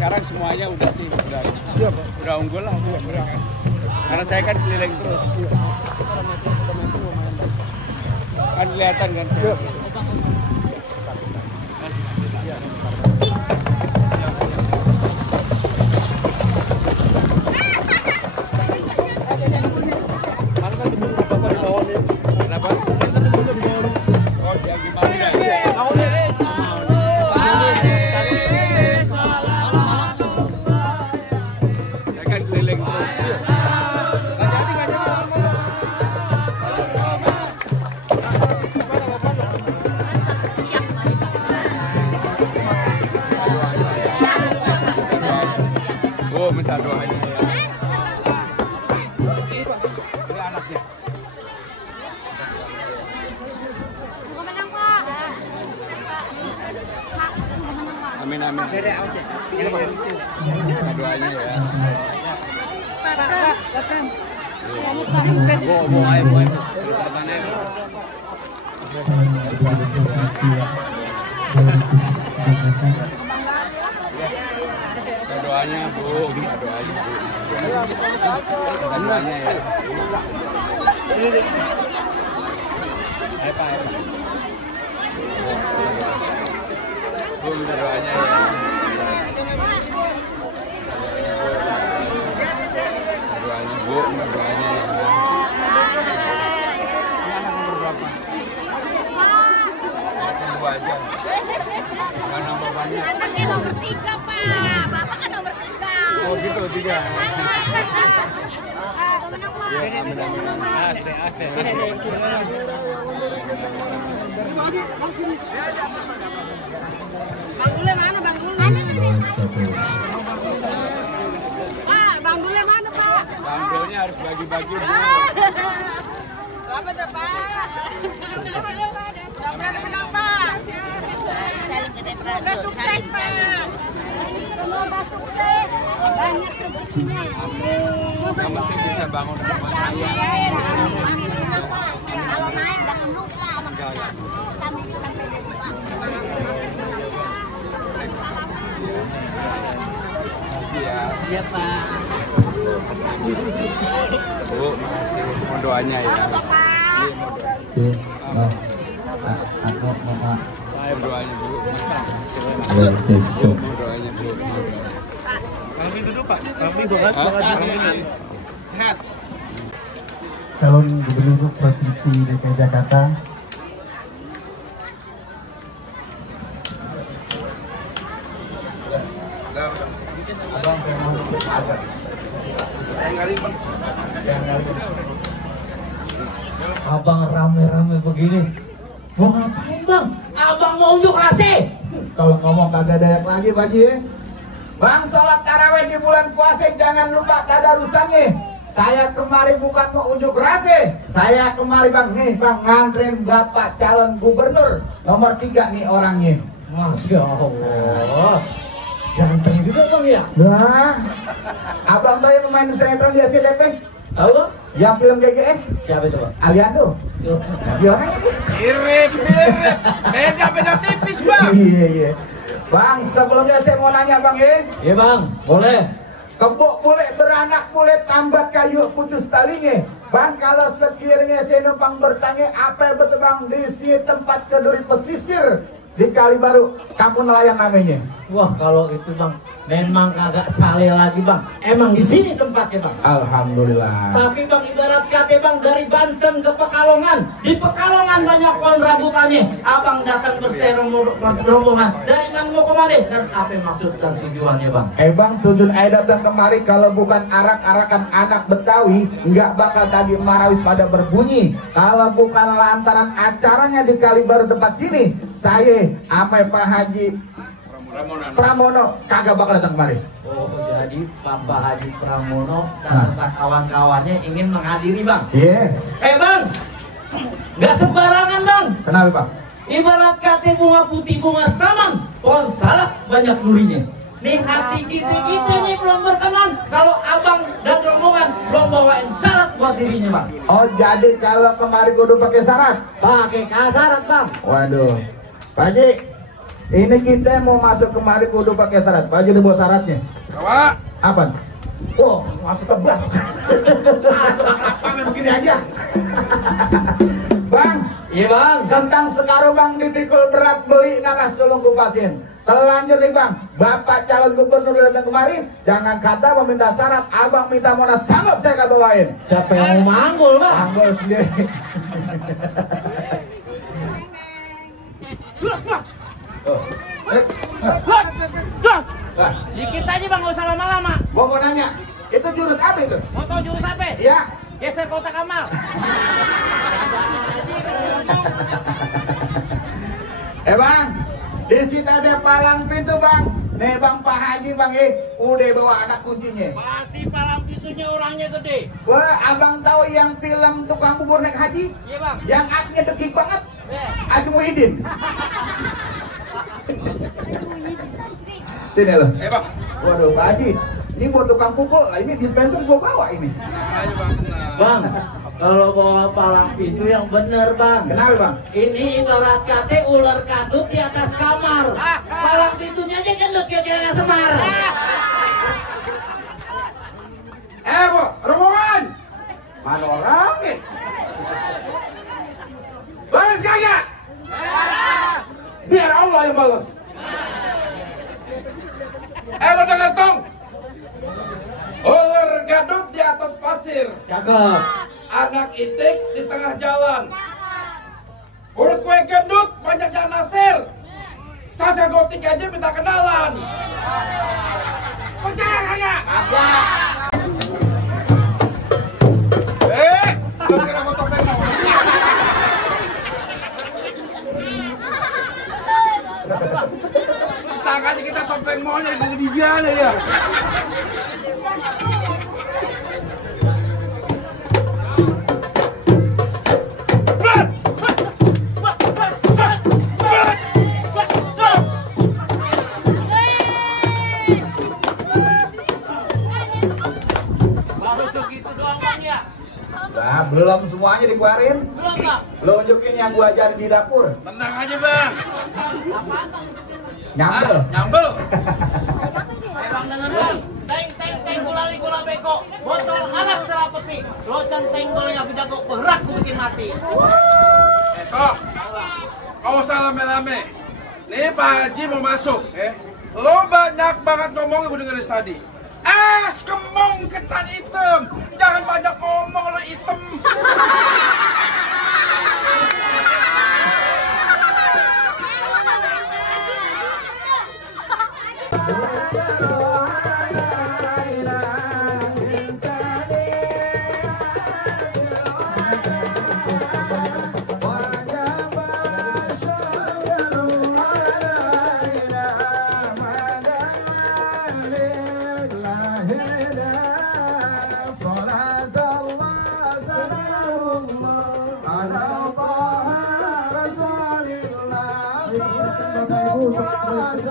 Sekarang semuanya udah sih, udah unggul lah, udah. Karena saya kan keliling terus, kan kelihatan kan. Kenapa? Oh, yang gimana ya? Minta doanya ya. Ini anaknya. Amin amin. Minta doanya ya. Doanya Bu, doanya Bu. Doanya ya. Apa? Bu minta doanya ya. Doanya Bu, minta doanya ya. Ini anak nomor berapa? Dua aja. Nggak nambah banyak. Anaknya nomor 3, Pak. Bapak kan nomor 3. Oh gitu, 3. Ya, amin. Bang Dule mana, Bang Dule? Pak, Bang Dule mana, Pak? Bang Dule harus bagi-bagi. Berapa tuh, Pak? Berapa menang, Pak? Semoga sukses, Pak. Semoga sukses. Banyak rezekinya. Amin. Yang penting bisa bangun rumah. Kalau naik jangan lupa. Makasih ya. Iya Pak. Bu, makasih. Mohon doanya ya. Halo, Pak. Mohon doanya Bu. Mohon doanya Bu. Kami duduk Pak. Kami bukan ini. sehat. Calon Gubernur Provinsi DKI Jakarta. Abang rame-rame begini. Mau ngapain bang? Abang mau unjuk rasa. Kalau ngomong kagak dayak lagi Pak Haji ya. Bang, sholat tarawih di bulan puasa jangan lupa tadarusannya. Saya kemari bukan mau unjuk rasa. Saya kemari bang, nih bang ngantrin Bapak calon gubernur nomor 3 nih orangnya. Masya Allah. Ganteng juga bang ya. Nah, abang tahu yang pemain sinetron di SCTV? Tahu bang? Yang film GGS? Siapa itu bang? Aliando. Dia orang ini. Mirip. Beda tipis bang. Iya. Bang, sebelumnya saya mau nanya bang ya. Iya bang, boleh. Kebok boleh, beranak boleh, tambah kayu putus talinya. Bang, kalau sekiranya saya numpang bertanya, apa yang betul bang di sini tempat keduri pesisir di Kalibaru, kampung nelayan namanya? Wah kalau itu bang, memang agak saleh lagi bang. Emang di sini tempatnya bang. Alhamdulillah. Tapi bang ibarat kata bang dari Banten ke Pekalongan. Di Pekalongan banyak pohon rambutannya. Abang datang ke rombongan. Dari mana mau kemana? Dan apa maksud dan tujuannya bang? Bang, tujuan saya datang kemari kalau bukan arak-arakan anak Betawi, nggak bakal tadi marawis pada berbunyi. Kalau bukan lantaran acaranya di Kalibaru tempat sini, saya sama Pak Haji Pramono kagak bakal datang kemari. Oh jadi Bapak Haji Pramono dan kawan-kawannya ingin menghadiri bang. Iya. Bang, nggak sembarangan bang. Kenapa bang? Ibarat kata bunga putih bunga setaman, pohon salak banyak durinya. Nih hati kita nih belum berkenan kalau abang dan rombongan belum bawain syarat buat dirinya bang. Oh jadi kalau kemari kudu pakai syarat? Pakai syarat bang. Waduh, Pak Haji, ini kita mau masuk kemari kudu pakai syarat. Pak Haji udah bawa syaratnya? Bawa. Apa? Oh, masuk tebas. Apa begini aja? Bang, Iya bang. tentang sekarang bang dipikul berat beli nanas sulung kupasin. Terlanjur nih bang, Bapak calon gubernur datang kemari, jangan kata meminta syarat, abang minta monas sanggup saya gak bawain. Siapa yang mau manggul bang? Anggol sendiri. Dikit aja bang, gak usah lama-lama. Gua mau nanya, itu jurus apa itu? Mau tau jurus apa? Iya. Geser kotak amal. Bang, di situ ada palang pintu bang. Nih bang Pak Haji bang udah bawa anak kuncinya. Pasti palang pintunya orangnya gede. Wah, abang tahu yang film tukang bubur naik haji? Iya bang. Yang artinya dekik banget. Eh. Haji Muhyiddin. Sini loh. Bang. Waduh Pak Haji, ini buat tukang pukul. Lah ini dispenser gua bawa ini. Ayo bang. Bang, kalau bawa palang pintu yang bener bang. Kenapa bang? Ini ibarat kate ular kadut di atas kamar. Palang pintunya aja gendut kayak jalan Semar. Bu, rombongan. Mana orangnya? Balas kagak? Biar Allah yang balas. Lo denger tong. Ular gadut di atas pasir. Cakep. Anak itik di tengah jalan. Urut kue gendut banyak yang nasir. Sasa gotik aja minta kenalan. Percaya kagak? Lu kira gua topeng mau? Sangka aja kita topeng maunya di jalan ya. Nah, belum semuanya dikeluarin. Belum bang. Lo unjukin yang gua ajarin di dapur. Tenang aja bang. Nyambel. Nyambel. Bang denger bang. Teng gulali gula beko. Botol anak serapeti. Lo centeng golnya aku jago berat ku bikin mati. Kok, kau usah lame-lame. Nih Pak Haji mau masuk, Lo banyak banget ngomong yang gue dengerin tadi. Es kemong ketan hitam. Jangan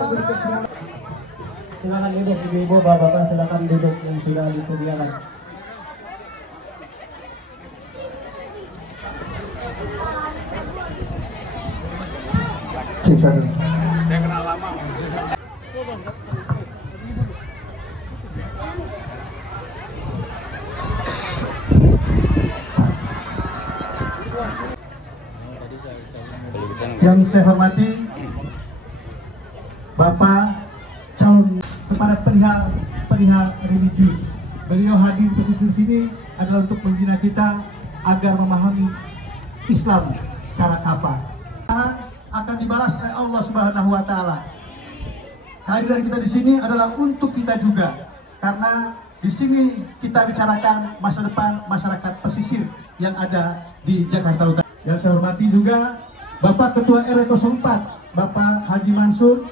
Silakan duduk ibu-ibu, bapak-bapak, silakan duduk yang sudah disediakan. Saya kenal lama. Yang saya hormati Bapak calon kepada perihal religius. Beliau hadir di pesisir sini adalah untuk membina kita agar memahami Islam secara kafah. Akan dibalas oleh Allah Subhanahu wa taala. Kehadiran kita di sini adalah untuk kita juga, karena di sini kita bicarakan masa depan masyarakat pesisir yang ada di Jakarta Utara. Yang saya hormati juga Bapak Ketua RW 04, Bapak Haji Mansur,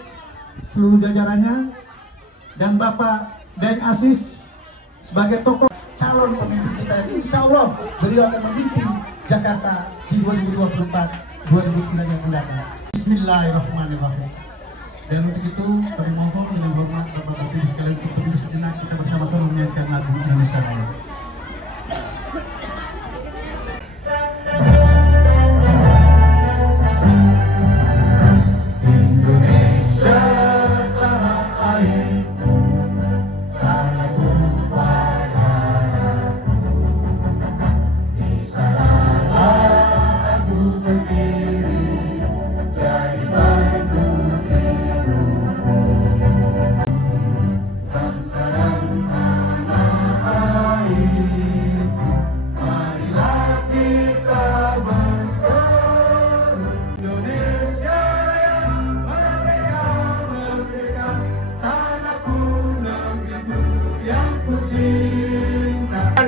seluruh jajarannya, dan Bapak Daeng Asis sebagai tokoh calon pemimpin kita. Insya Allah beliau akan memimpin Jakarta di 2024-2029 yang mendatang. Bismillahirrahmanirrahim. Dan untuk itu kami mohon dengan hormat Bapak Ibu sekalian untuk berdiri sejenak, kita bersama-sama menyanyikan lagu Indonesia Raya.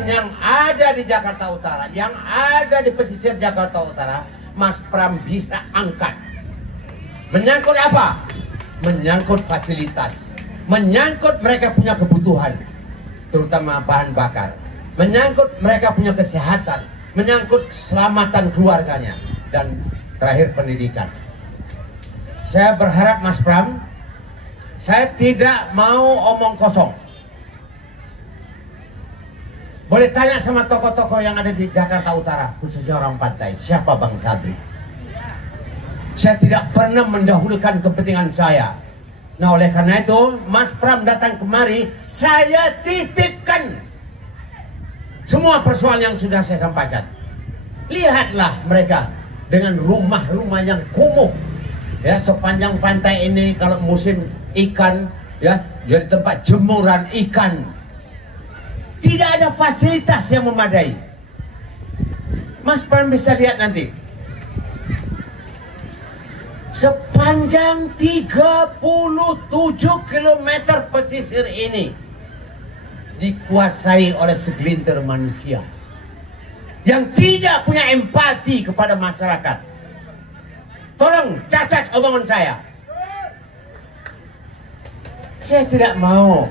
Yang ada di Jakarta Utara, yang ada di pesisir Jakarta Utara, Mas Pram bisa angkat. Menyangkut apa? Menyangkut fasilitas, menyangkut mereka punya kebutuhan, terutama bahan bakar, menyangkut mereka punya kesehatan, menyangkut keselamatan keluarganya, dan terakhir pendidikan. Saya berharap Mas Pram, saya tidak mau omong kosong. Boleh tanya sama tokoh-tokoh yang ada di Jakarta Utara, khususnya orang pantai, siapa Bang Sabri? Saya tidak pernah mendahulukan kepentingan saya. Nah, oleh karena itu, Mas Pram datang kemari, saya titipkan semua persoalan yang sudah saya sampaikan. Lihatlah mereka dengan rumah-rumah yang kumuh, ya, sepanjang pantai ini. Kalau musim ikan, ya, jadi tempat jemuran ikan. Tidak ada fasilitas yang memadai. Mas Pram bisa lihat nanti. Sepanjang 37 km pesisir ini dikuasai oleh segelintir manusia yang tidak punya empati kepada masyarakat. Tolong catat omongan saya. Saya tidak mau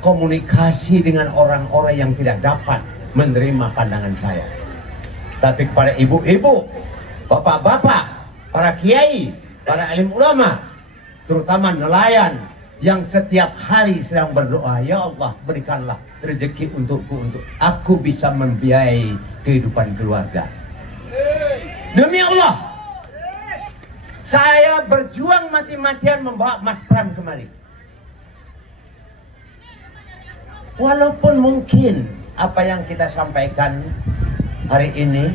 berkomunikasi dengan orang-orang yang tidak dapat menerima pandangan saya. Tapi kepada ibu-ibu, bapak-bapak, para kiai, para alim ulama, terutama nelayan yang setiap hari sedang berdoa, ya Allah berikanlah rezeki untukku, untuk aku bisa membiayai kehidupan keluarga. Demi Allah, saya berjuang mati-matian membawa Mas Pram kemari. Walaupun mungkin apa yang kita sampaikan hari ini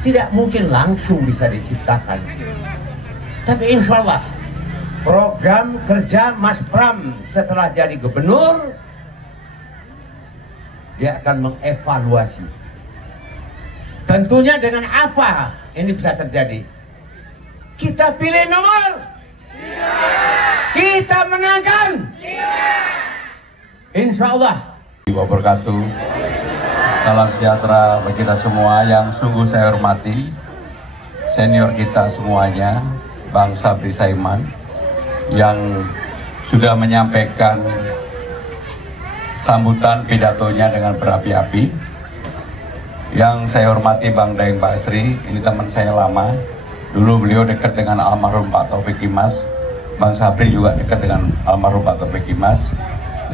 tidak mungkin langsung bisa diciptakan, tapi insya Allah program kerja Mas Pram setelah jadi gubernur, dia akan mengevaluasi. Tentunya dengan apa ini bisa terjadi? Kita pilih nomor 3. Kita menangkan 3. Insya Allah. Wabarakatuh. Salam sejahtera bagi kita semua yang sungguh saya hormati, senior kita semuanya, Bang Sabri Saiman, yang sudah menyampaikan sambutan pidatonya dengan berapi-api. Yang saya hormati Bang Daeng Basri, ini teman saya lama, dulu beliau dekat dengan almarhum Pak Taufik Kimas, Bang Sabri juga dekat dengan almarhum Pak Topik Kimas,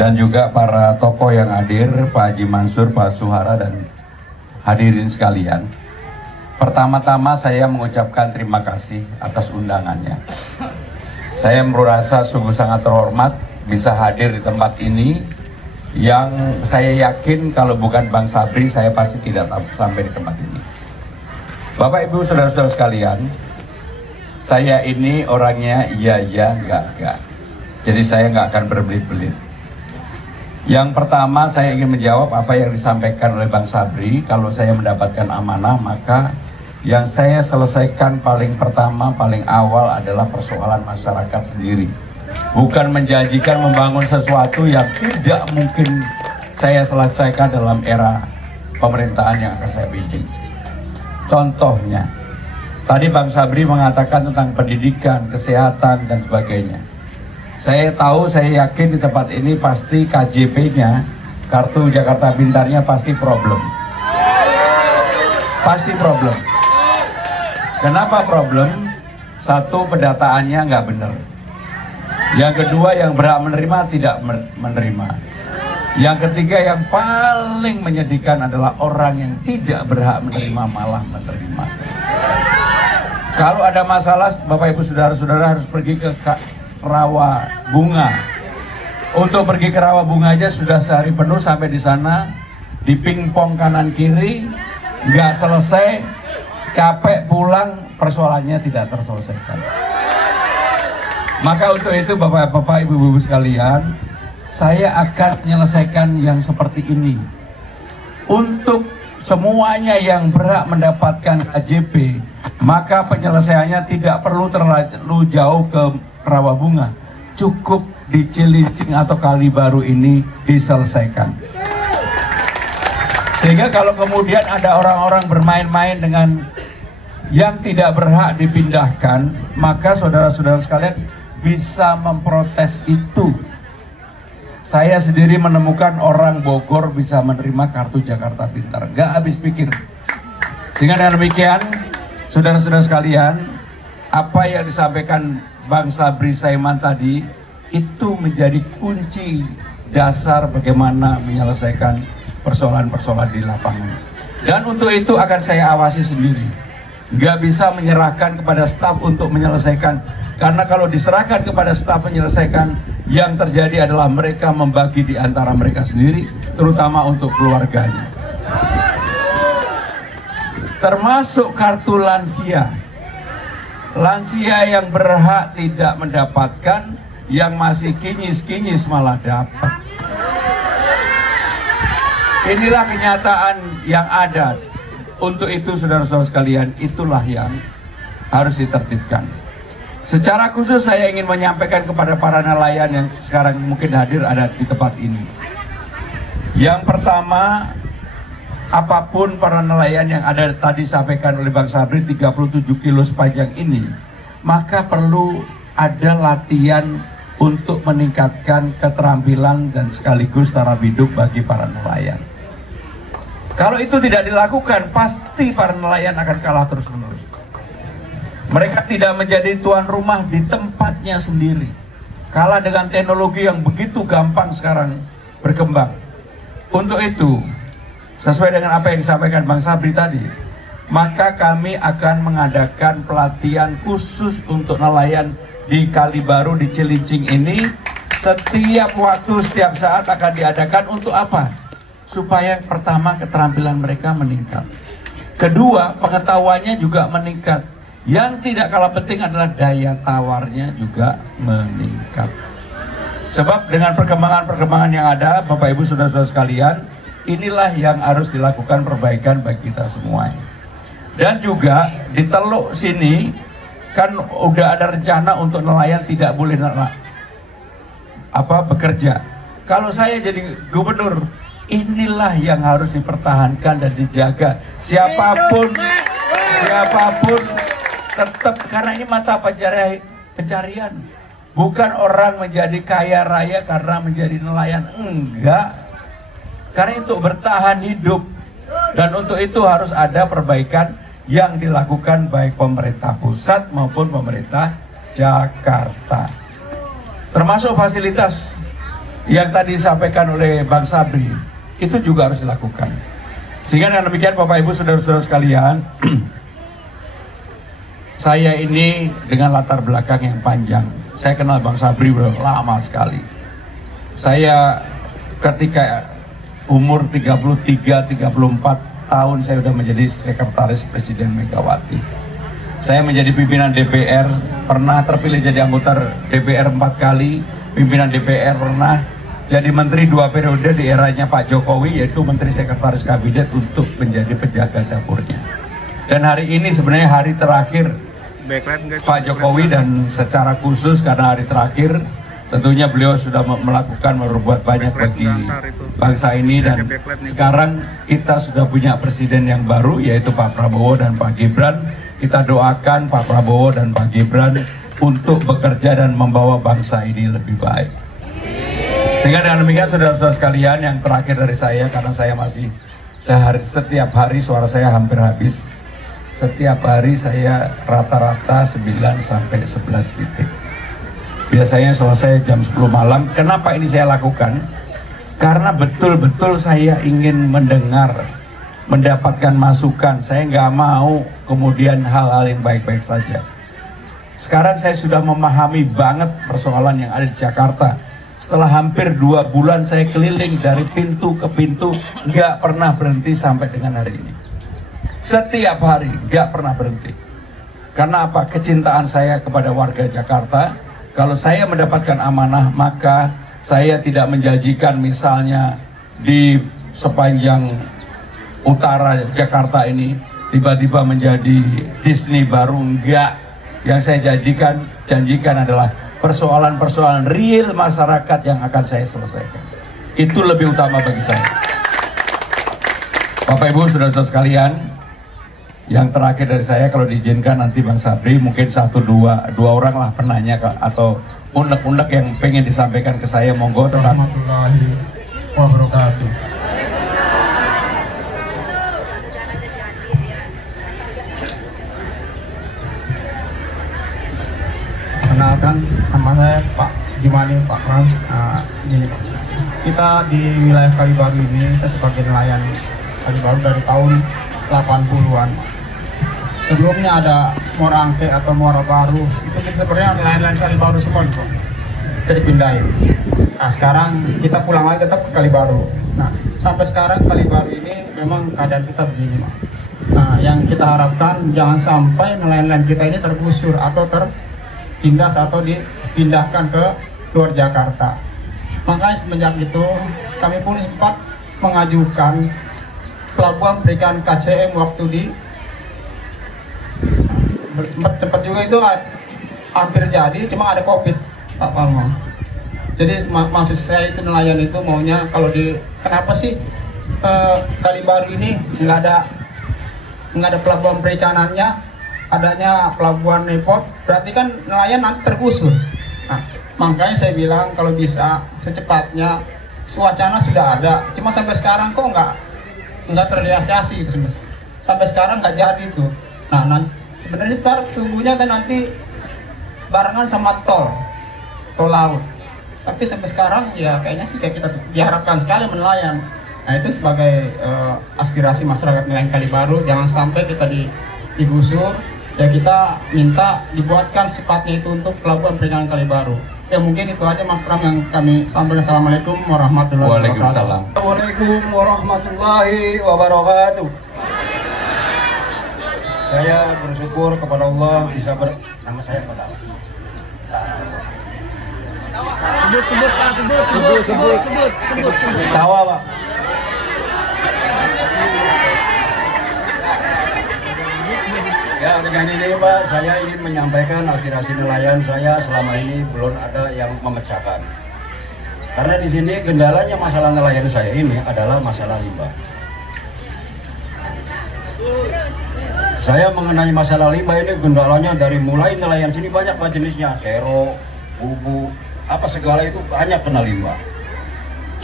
dan juga para tokoh yang hadir, Pak Haji Mansur, Pak Suhara, dan hadirin sekalian. Pertama-tama saya mengucapkan terima kasih atas undangannya. Saya merasa sungguh sangat terhormat bisa hadir di tempat ini, yang saya yakin kalau bukan Bang Sabri saya pasti tidak sampai di tempat ini. Bapak Ibu saudara-saudara sekalian, saya ini orangnya iya enggak. Jadi saya nggak akan berbelit-belit. Yang pertama saya ingin menjawab apa yang disampaikan oleh Bang Sabri. Kalau saya mendapatkan amanah, maka yang saya selesaikan paling pertama, paling awal adalah persoalan masyarakat sendiri. Bukan menjanjikan membangun sesuatu yang tidak mungkin saya selesaikan dalam era pemerintahan yang akan saya pimpin. Contohnya, tadi Bang Sabri mengatakan tentang pendidikan, kesehatan, dan sebagainya. Saya tahu, saya yakin di tempat ini pasti KJP-nya, Kartu Jakarta Pintarnya pasti problem. Pasti problem. Kenapa problem? Satu, pendataannya nggak benar. Yang kedua, yang berhak menerima tidak menerima. Yang ketiga, yang paling menyedihkan adalah orang yang tidak berhak menerima malah menerima. Kalau ada masalah, Bapak Ibu saudara-saudara harus pergi ke Rawa Bunga. Untuk pergi ke Rawa Bunga aja sudah sehari penuh sampai di sana, di pingpong kanan kiri, nggak selesai, capek pulang, persoalannya tidak terselesaikan. Maka untuk itu Bapak-Bapak, Ibu-Ibu sekalian, saya akan menyelesaikan yang seperti ini. Untuk semuanya yang berhak mendapatkan KJP, maka penyelesaiannya tidak perlu terlalu jauh ke Rawa Bunga. Cukup di Cilincing atau Kali Baru ini diselesaikan. Sehingga kalau kemudian ada orang-orang bermain-main dengan yang tidak berhak dipindahkan, maka saudara-saudara sekalian bisa memprotes itu. Saya sendiri menemukan orang Bogor bisa menerima Kartu Jakarta Pintar, gak habis pikir. Sehingga dengan demikian, saudara-saudara sekalian, apa yang disampaikan Bang Sabri Saiman tadi, itu menjadi kunci dasar bagaimana menyelesaikan persoalan-persoalan di lapangan. Dan untuk itu akan saya awasi sendiri. Gak bisa menyerahkan kepada staf untuk menyelesaikan, karena kalau diserahkan kepada staf menyelesaikan, yang terjadi adalah mereka membagi di antara mereka sendiri, terutama untuk keluarganya. Termasuk kartu lansia. Lansia yang berhak tidak mendapatkan, yang masih kinyis-kinyis malah dapat. Inilah kenyataan yang ada. Untuk itu saudara-saudara sekalian, itulah yang harus ditertibkan. Secara khusus saya ingin menyampaikan kepada para nelayan yang sekarang mungkin hadir ada di tempat ini. Yang pertama, apapun para nelayan yang ada tadi sampaikan oleh Bang Sabri 37 kilo sepanjang ini, maka perlu ada latihan untuk meningkatkan keterampilan dan sekaligus taraf hidup bagi para nelayan. Kalau itu tidak dilakukan, pasti para nelayan akan kalah terus-menerus. Mereka tidak menjadi tuan rumah di tempatnya sendiri. Kalah dengan teknologi yang begitu gampang sekarang berkembang. Untuk itu, sesuai dengan apa yang disampaikan Bang Sabri tadi, maka kami akan mengadakan pelatihan khusus untuk nelayan di Kali Baru, di Cilincing ini. Setiap waktu, setiap saat akan diadakan untuk apa? Supaya pertama keterampilan mereka meningkat. Kedua, pengetahuannya juga meningkat. Yang tidak kalah penting adalah daya tawarnya juga meningkat. Sebab dengan perkembangan-perkembangan yang ada, Bapak Ibu saudara-saudara sekalian, inilah yang harus dilakukan perbaikan bagi kita semua. Dan juga di Teluk sini kan udah ada rencana untuk nelayan tidak boleh bekerja. Kalau saya jadi gubernur, inilah yang harus dipertahankan dan dijaga. Siapapun tetap, karena ini mata pencarian. Bukan orang menjadi kaya raya karena menjadi nelayan, enggak. Karena untuk bertahan hidup. Dan untuk itu harus ada perbaikan yang dilakukan baik pemerintah pusat maupun pemerintah Jakarta. Termasuk fasilitas yang tadi disampaikan oleh Bang Sabri, itu juga harus dilakukan. Sehingga dengan demikian Bapak Ibu saudara-saudara sekalian, saya ini dengan latar belakang yang panjang. Saya kenal Bang Sabri udah lama sekali. Saya ketika umur 33-34 tahun saya sudah menjadi sekretaris Presiden Megawati. Saya menjadi pimpinan DPR, pernah terpilih jadi anggota DPR 4 kali, pimpinan DPR pernah jadi menteri 2 periode di eranya Pak Jokowi, yaitu menteri sekretaris kabinet untuk menjadi penjaga dapurnya. Dan hari ini sebenarnya hari terakhir Pak Jokowi, dan secara khusus karena hari terakhir tentunya beliau sudah melakukan berbuat banyak bagi bangsa ini, dan sekarang kita sudah punya presiden yang baru yaitu Pak Prabowo dan Pak Gibran. Kita doakan Pak Prabowo dan Pak Gibran untuk bekerja dan membawa bangsa ini lebih baik. Sehingga dengan demikian saudara-saudara sekalian, yang terakhir dari saya, karena saya masih setiap hari suara saya hampir habis. Setiap hari saya rata-rata 9 sampai 11 titik. Biasanya selesai jam 10 malam. Kenapa ini saya lakukan? Karena betul-betul saya ingin mendengar, mendapatkan masukan. Saya nggak mau kemudian hal-hal yang baik-baik saja. Sekarang saya sudah memahami banget persoalan yang ada di Jakarta. Setelah hampir 2 bulan saya keliling dari pintu ke pintu, nggak pernah berhenti sampai dengan hari ini. Setiap hari nggak pernah berhenti. Karena apa? Kecintaan saya kepada warga Jakarta. Kalau saya mendapatkan amanah, maka saya tidak menjanjikan misalnya di sepanjang utara Jakarta ini tiba-tiba menjadi Disney baru, enggak. Yang saya janjikan adalah persoalan-persoalan real masyarakat yang akan saya selesaikan. Itu lebih utama bagi saya. Bapak Ibu saudara-saudara sekalian, yang terakhir dari saya, kalau diizinkan nanti Bang Sabri mungkin 1-2 orang lah penanya atau unek-unek yang pengen disampaikan ke saya, monggo. Warahmatullahi wabarakatuh. Kenalkan, nama saya Pak Jumani Pak Pram. Gini Pak, kita di wilayah Kalibaru ini, kita sebagai nelayan Kalibaru dari tahun 80-an. Sebelumnya ada Muara Angke atau Muara Baru, itu sebenarnya nelayan-nelayan Kalibaru semua gitu. Kita dipindahin. Nah sekarang kita pulang lagi tetap ke Kalibaru. Nah sampai sekarang Kalibaru ini memang keadaan kita begini Pak. Nah yang kita harapkan jangan sampai nelayan-nelayan kita ini tergusur atau tertindas atau dipindahkan ke luar Jakarta. Makanya semenjak itu kami pun sempat mengajukan pelabuhan perikanan KCM waktu di sempat juga itu hampir jadi, cuma ada COVID Pak Palmo. Jadi maksud saya itu nelayan itu maunya kalau kenapa sih Kalibaru ini nggak ada pelabuhan perikanannya, adanya pelabuhan nepot, berarti kan nelayan nanti tergusur. Nah, makanya saya bilang kalau bisa secepatnya, wacana sudah ada, cuma sampai sekarang kok nggak terrealisasi itu sampai sekarang nggak jadi itu. Nah sebenarnya tunggunya nanti barengan sama tol laut, tapi sampai sekarang ya kayaknya sih kayak kita diharapkan sekali menelayan. Nah itu sebagai aspirasi masyarakat nelayan Kalibaru, jangan sampai kita digusur. Ya kita minta dibuatkan secepatnya itu untuk pelabuhan perikanan Kalibaru. Ya mungkin itu aja Mas Pram yang kami sampaikan. Assalamualaikum warahmatullahi wabarakatuh. Waalaikumsalam warahmatullahi wabarakatuh. Saya bersyukur kepada Allah bisa nama saya pada sebut Pak, sebut tawa Pak. Ya dengan ini Pak, saya ingin menyampaikan aspirasi nelayan saya selama ini belum ada yang memecahkan. Karena di sini kendalanya masalah nelayan saya ini adalah masalah limbah. Saya mengenai masalah limbah ini kendalanya dari mulai nelayan sini banyak Pak jenisnya, sero, bubu, apa segala itu banyak kena limbah.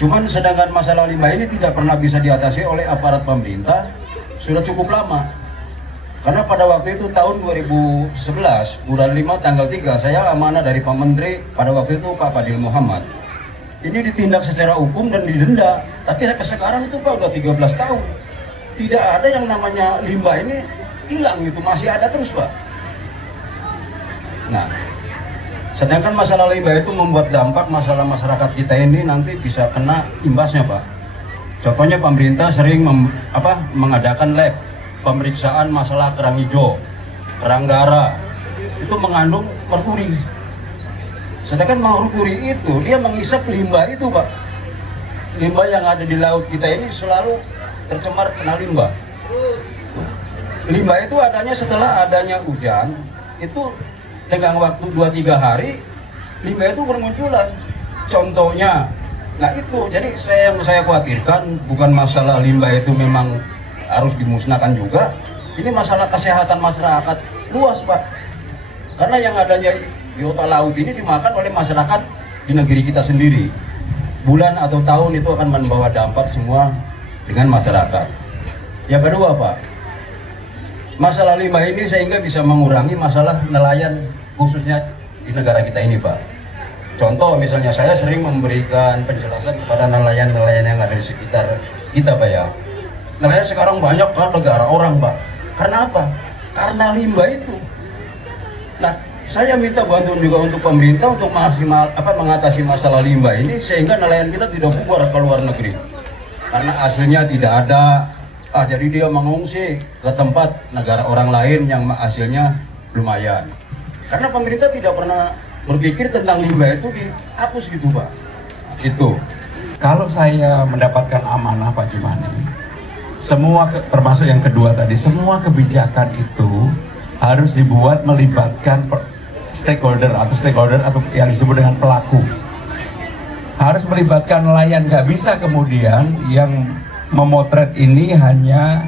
Cuman sedangkan masalah limbah ini tidak pernah bisa diatasi oleh aparat pemerintah sudah cukup lama. Karena pada waktu itu tahun 2011 bulan 5 tanggal 3 saya amanah dari Pak Menteri pada waktu itu Pak Fadil Muhammad. Ini ditindak secara hukum dan didenda. Tapi sampai sekarang itu Pak udah 13 tahun. Tidak ada yang namanya limbah ini hilang gitu, masih ada terus Pak. Nah, sedangkan masalah limbah itu membuat dampak masalah masyarakat kita ini nanti bisa kena imbasnya Pak. Contohnya pemerintah sering mengadakan lab pemeriksaan masalah kerang hijau, kerang darah, itu mengandung merkuri. Sedangkan merkuri itu dia menghisap limbah itu Pak. Limbah yang ada di laut kita ini selalu tercemar kena limbah. Limbah itu adanya setelah adanya hujan, itu dengan waktu 2-3 hari limbah itu bermunculan. Contohnya, nah itu jadi yang saya khawatirkan bukan masalah limbah itu memang harus dimusnahkan juga. Ini masalah kesehatan masyarakat luas Pak. Karena yang adanya biota laut ini dimakan oleh masyarakat di negeri kita sendiri. Bulan atau tahun itu akan membawa dampak semua dengan masyarakat. Yang kedua Pak, masalah limbah ini sehingga bisa mengurangi masalah nelayan khususnya di negara kita ini Pak. Contoh misalnya saya sering memberikan penjelasan kepada nelayan-nelayan yang ada di sekitar kita Pak ya. Nelayan sekarang banyak ke negara orang Pak. Karena apa? Karena limbah itu. Nah, saya minta bantuan juga untuk pemerintah untuk mengatasi masalah limbah ini sehingga nelayan kita tidak bubar ke luar negeri. Karena hasilnya tidak ada, jadi dia mengungsi ke tempat negara orang lain yang hasilnya lumayan. Karena pemerintah tidak pernah berpikir tentang limbah itu dihapus gitu Pak. Itu. Kalau saya mendapatkan amanah Pak Jumani, semua termasuk yang kedua tadi, semua kebijakan itu harus dibuat melibatkan stakeholder atau yang disebut dengan pelaku. Harus melibatkan nelayan, nggak bisa kemudian yang memotret ini hanya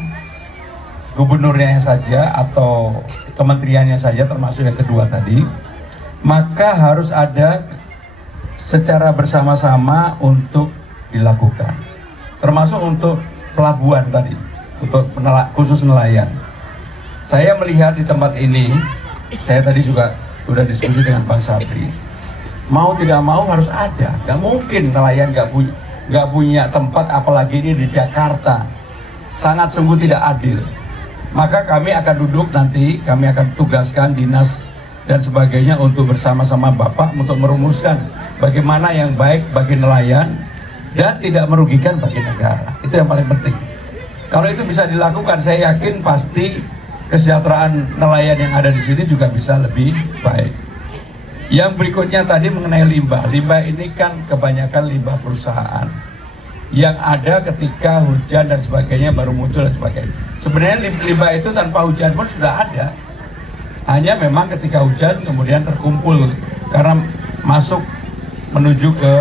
gubernurnya saja atau kementeriannya saja, termasuk yang kedua tadi. Maka harus ada secara bersama-sama untuk dilakukan, termasuk untuk pelabuhan tadi, untuk khusus nelayan. Saya melihat di tempat ini, saya tadi juga sudah diskusi dengan Bang Sabri, mau tidak mau harus ada. Gak mungkin nelayan gak punya tempat, apalagi ini di Jakarta. Sangat sungguh tidak adil. Maka kami akan duduk nanti, kami akan tugaskan dinas dan sebagainya untuk bersama-sama Bapak untuk merumuskan bagaimana yang baik bagi nelayan dan tidak merugikan bagi negara. Itu yang paling penting. Kalau itu bisa dilakukan, saya yakin pasti kesejahteraan nelayan yang ada di sini juga bisa lebih baik. Yang berikutnya tadi mengenai limbah. Limbah ini kan kebanyakan limbah perusahaan yang ada ketika hujan dan sebagainya baru muncul dan sebagainya. Sebenarnya limbah itu tanpa hujan pun sudah ada. Hanya memang ketika hujan kemudian terkumpul karena masuk menuju ke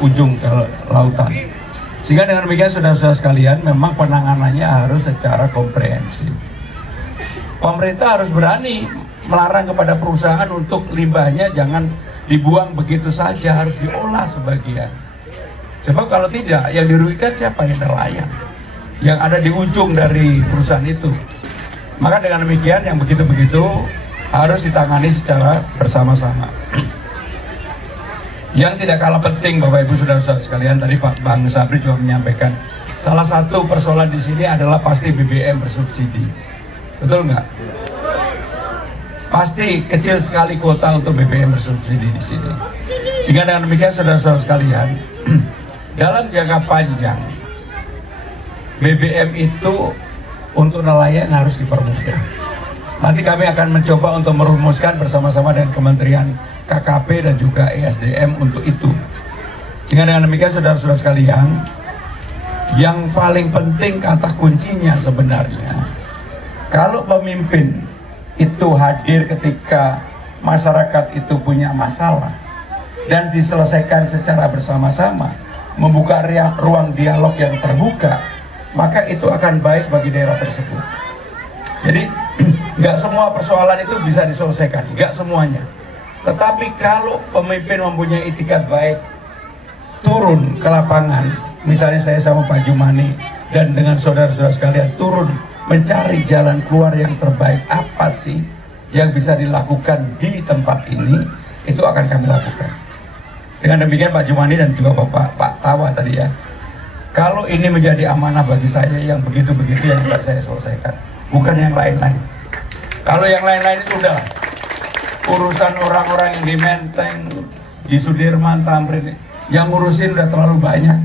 ujung ke lautan. Sehingga dengan demikian saudara-saudara sekalian, memang penanganannya harus secara komprehensif. Pemerintah harus berani melarang kepada perusahaan untuk limbahnya jangan dibuang begitu saja, harus diolah sebagian. Sebab kalau tidak, yang dirugikan siapa? Yang nelayan yang ada di ujung dari perusahaan itu. Maka dengan demikian yang begitu-begitu harus ditangani secara bersama-sama. Yang tidak kalah penting Bapak Ibu Saudara-saudara sekalian, tadi Pak Bang Sabri juga menyampaikan salah satu persoalan di sini adalah pasti BBM bersubsidi. Betul nggak? Pasti kecil sekali kuota untuk BBM bersubsidi di sini. Sehingga dengan demikian saudara-saudara sekalian, dalam jangka panjang BBM itu untuk nelayan harus dipermudah. Nanti kami akan mencoba untuk merumuskan bersama-sama dengan Kementerian KKP dan juga ESDM untuk itu. Sehingga dengan demikian saudara-saudara sekalian, yang paling penting kata kuncinya sebenarnya, kalau pemimpin itu hadir ketika masyarakat itu punya masalah dan diselesaikan secara bersama-sama, membuka ruang dialog yang terbuka, maka itu akan baik bagi daerah tersebut. Jadi nggak semua persoalan itu bisa diselesaikan, nggak semuanya. Tetapi kalau pemimpin mempunyai itikat baik, turun ke lapangan, misalnya saya sama Pak Jumani dan dengan saudara-saudara sekalian turun mencari jalan keluar yang terbaik. Apa sih yang bisa dilakukan di tempat ini, itu akan kami lakukan. Dengan demikian Pak Jumani dan juga Pak Tawa tadi ya, kalau ini menjadi amanah bagi saya, yang begitu-begitu yang akan saya selesaikan, bukan yang lain-lain. Kalau yang lain-lain itu udah urusan orang-orang yang di Menteng, di Sudirman, Tamrin, yang ngurusin udah terlalu banyak.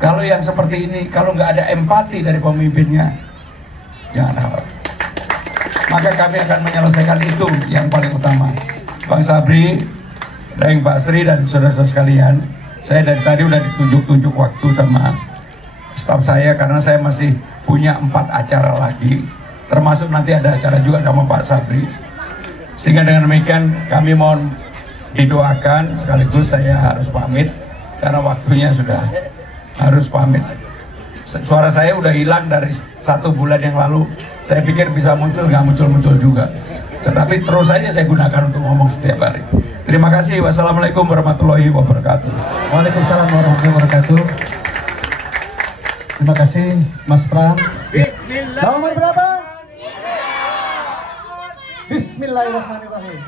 Kalau yang seperti ini, kalau nggak ada empati dari pemimpinnya, jangan harap. Maka kami akan menyelesaikan itu yang paling utama. Bang Sabri, dan Pak Sri dan saudara-saudara sekalian, saya dari tadi udah ditunjuk-tunjuk waktu sama staf saya karena saya masih punya 4 acara lagi, termasuk nanti ada acara juga sama Pak Sabri. Sehingga dengan demikian kami mohon didoakan, sekaligus saya harus pamit karena waktunya sudah harus pamit. Suara saya udah hilang dari 1 bulan yang lalu. Saya pikir bisa muncul, nggak muncul-muncul juga. Tetapi terus saja saya gunakan untuk ngomong setiap hari. Terima kasih. Wassalamualaikum warahmatullahi wabarakatuh. Waalaikumsalam warahmatullahi wabarakatuh. Terima kasih Mas Pram. Nomor berapa? Bismillahirrahmanirrahim.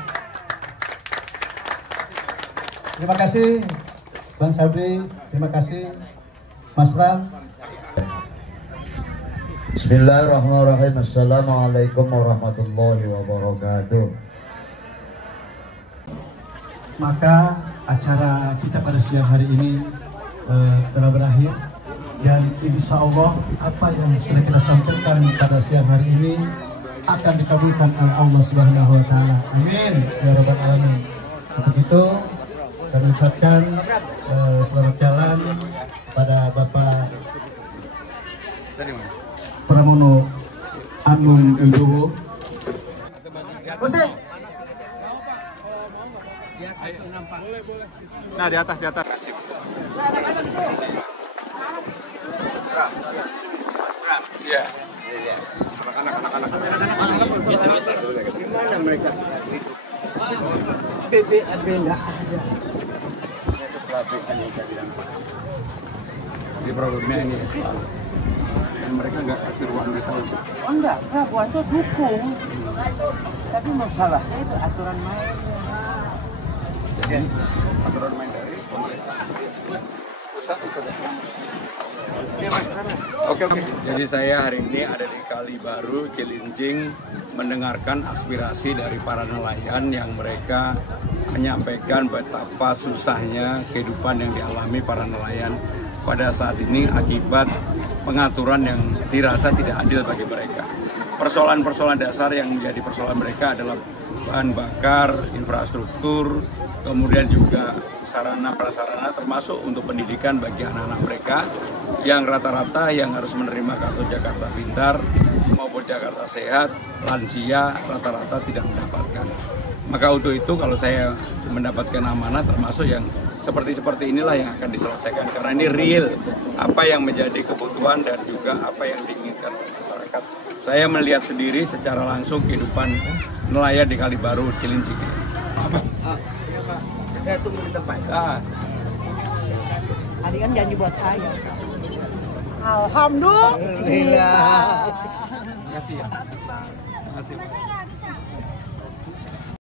Terima kasih Bang Sabri, terima kasih Mas Pram. Bismillahirrahmanirrahim. Assalamualaikum warahmatullahi wabarakatuh. Maka acara kita pada siang hari ini telah berakhir, dan insya Allah apa yang sudah kita sampaikan pada siang hari ini akan dikabulkan oleh Allah Subhanahu wa Ta'ala. Amin ya Rabbal Alamin. Untuk itu kami ucapkan selamat jalan pada Bapak Pramono Anung Wibowo. Musik. Nah, di atas, di atas. Iya. Anak-anak. Gimana mereka? BBAB enggak ada. Di problemnya ini dan mereka nggak kasih ruang di tahun. Oh enggak, Prabowo itu dukung. Tapi masalahnya itu aturan mainnya. Jadi aturan main dari pemerintah pusat itu. Oke. Jadi saya hari ini ada di Kali Baru, Cilincing, mendengarkan aspirasi dari para nelayan yang mereka menyampaikan betapa susahnya kehidupan yang dialami para nelayan pada saat ini akibat pengaturan yang dirasa tidak adil bagi mereka. Persoalan-persoalan dasar yang menjadi persoalan mereka adalah bahan bakar, infrastruktur, kemudian juga sarana prasarana termasuk untuk pendidikan bagi anak-anak mereka yang rata-rata yang harus menerima kartu Jakarta Pintar maupun Jakarta Sehat, lansia rata-rata tidak mendapatkan. Maka untuk itu kalau saya mendapatkan amanah termasuk yang seperti inilah yang akan diselesaikan karena ini real apa yang menjadi kebutuhan dan juga apa yang diinginkan oleh masyarakat. Saya melihat sendiri secara langsung kehidupan nelayan di Kali Baru, Cilincing. Saya tunggu di tempat. Tadi kan janji buat saya. Alhamdulillah. Terima kasih ya. Terima kasih.